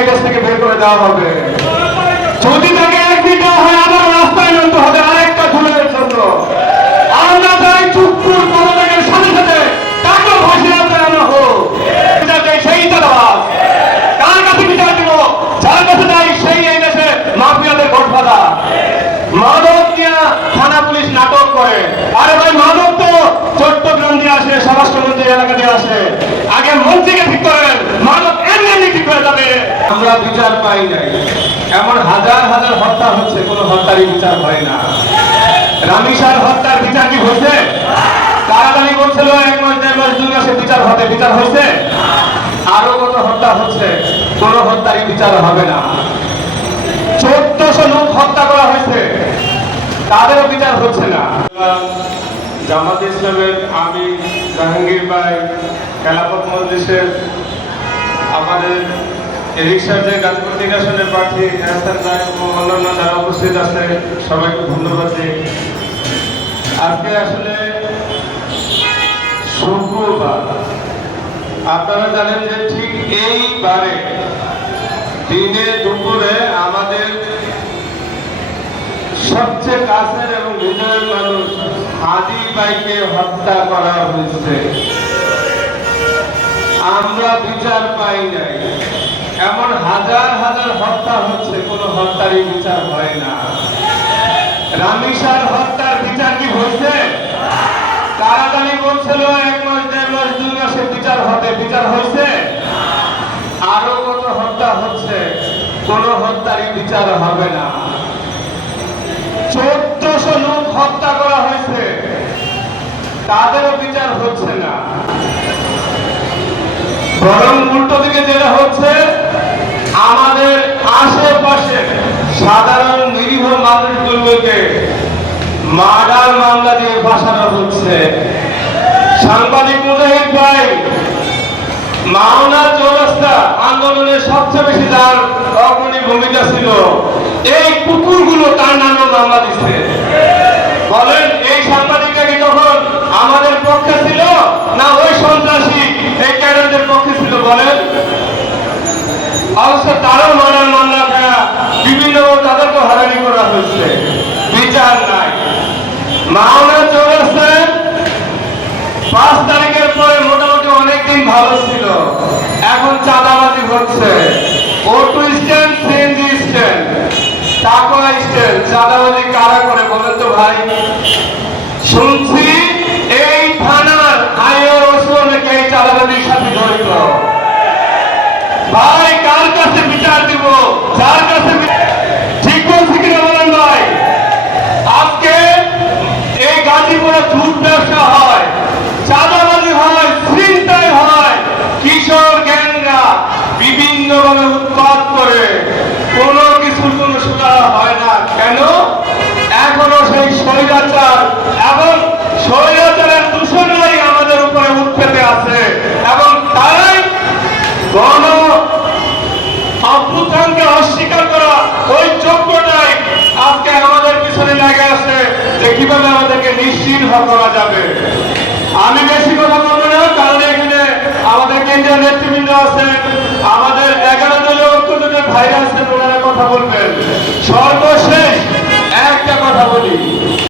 এই দেশ থেকে বের করে দেওয়া হবে। যদি তাকে একদিন দেওয়া হয় আবার রাস্তায় নামতে হবে আরেকটা ঝুলের জন্য। আমরা চাই চুপুর পদত্যাগের সাথে সাথে তাকেও ফাঁসির আওতায় আনা হোক। সেই চাঁদাবাজ কার কাছে বিচার দিব? যার কাছে যাই সেই এই দেশে মাফিয়াদের গডফাদার। মাদক নিয়ে থানা পুলিশ নাটক করে। আরে ভাই মাদক তো চট্টগ্রাম দিয়ে আসে, স্বরাষ্ট্রমন্ত্রী এলাকা দিয়ে আসে। আগে মন্ত্রীকে ঠিক করেন, মাদক এমনি ঠিক হয়ে যাবে। আমরা বিচার পাই নাই, এমন হাজার হাজার হত্যা হচ্ছে, কোনো হত্যারই বিচার হয় না। রামিসার হত্যার বিচার কি হয়েছে? কারাগারি করছিল 1 মাস 1.5 মাস 2 মাসে বিচার হবে, বিচার হয়েছে? আরো কত হত্যা হচ্ছে, কোন হত্যারই বিচার হবে না। 1400 লোক হত্যা করা হয়েছে, তাদেরও বিচার হচ্ছে না। জামাত ইসলামের আমি জাহাঙ্গীর ভাই, খেলাফত মজলিসের আমাদের রিক্সার যে গাজীপুর 3 আসনের প্রার্থী এহসান ভাই ও অন্যান্য যারা উপস্থিত আছে সবাইকে ধন্যবাদ দিই। আজকে আসলে শুক্রবার, আপনারা জানেন যে ঠিক এইবারে দিনে দুপুরে আমাদের সবচেয়ে কাছের এবং হৃদয়ের মানুষ হাদি ভাইকে হত্যা করা হয়েছে। আমরা বিচার পাই নাই, এমন হাজার হাজার হত্যা হচ্ছে, কোনো হত্যারই বিচার হয় না। রামিসার হত্যার বিচার কি হয়েছে? কারাগারি বলছিল 1 মাস 1.5 মাস 2 মাসে বিচার হবে, বিচার হয়েছে? আরো কত হত্যা হচ্ছে, কোন হত্যারই বিচার হবে না। 1400 লোক হত্যা করা হয়েছে, তাদেরও বিচার হচ্ছে না। বরং উল্টো দিকে যেটা হচ্ছে, আমাদের আশেপাশে সাধারণ নিরীহ মানুষগুলোকে মার্ডার মামলা দিয়ে ফাঁসানো হচ্ছে। সাংবাদিক মুজাহিদ ভাই, মাওনা চৌরাস্তা আন্দোলনের সবচেয়ে বেশি যার অগ্রণী ভূমিকা ছিল, এই কুকুরগুলো তার নামে মামলা দিচ্ছে। বলেন এই সাংবাদিকরা কি তখন আমাদের পক্ষে ছিল না ওই সন্ত্রাসী এই ক্যাডারদের পক্ষে ছিল? বলেন। অবশ্য তারও মার্ডার মামলা খায়া বিভিন্ন তাদেরকে হয়রানি করা হয়েছে, বিচার নাই। মাওনা চৌরাস্তায় 5 তারিখের পরে মোটামুটি অনেকদিন ভালো ছিল, এখন চাঁদাবাজি হচ্ছে। অটো স্ট্যান্ড, সিএনজি স্ট্যান্ড, টাকা স্ট্যান্ড, চাঁদাবাজি কারা করে বলেন তো ভাই? শুনছি এই থানার আইও ওসি নাকি এই চাঁদাবাজির সাথে জড়িত। ভাই কার কাছে বিচার দিব? যার কাছে ঠিক বলছি কিনা বলেন ভাই? আজকে এই গাজীপুরে ঝুট ব্যবসা হয়, চাঁদাবাজি হয়, ছিনতাই হয়, কিশোর গ্যাংরা বিভিন্নভাবে উৎপাত করে, কোনো কিছুর কোনো সুরাহা হয় না। কেন? এখনো সেই স্বৈরাচার এবং স্বৈরাচারের দূষণাই আমাদের উপরে উৎপেতে আছে এবং তারাই গণ অভ্যুত্থানকে অস্বীকার করা ওই যোগ্যটাই আজকে আমাদের পিছনে লেগে আছে যে কিভাবে আমাদেরকে নিশ্চিহ্ন করা যাবে। আমি বেশি কথা বলবো না, কারণ এখানে আমাদের কেন্দ্রীয় নেতৃবৃন্দ আছেন, আমাদের 11 দলীয় ঐক্যজোটের ভাইরা আছেন, ওনারা কথা বলবেন। সর্বশেষ একটা কথা বলি,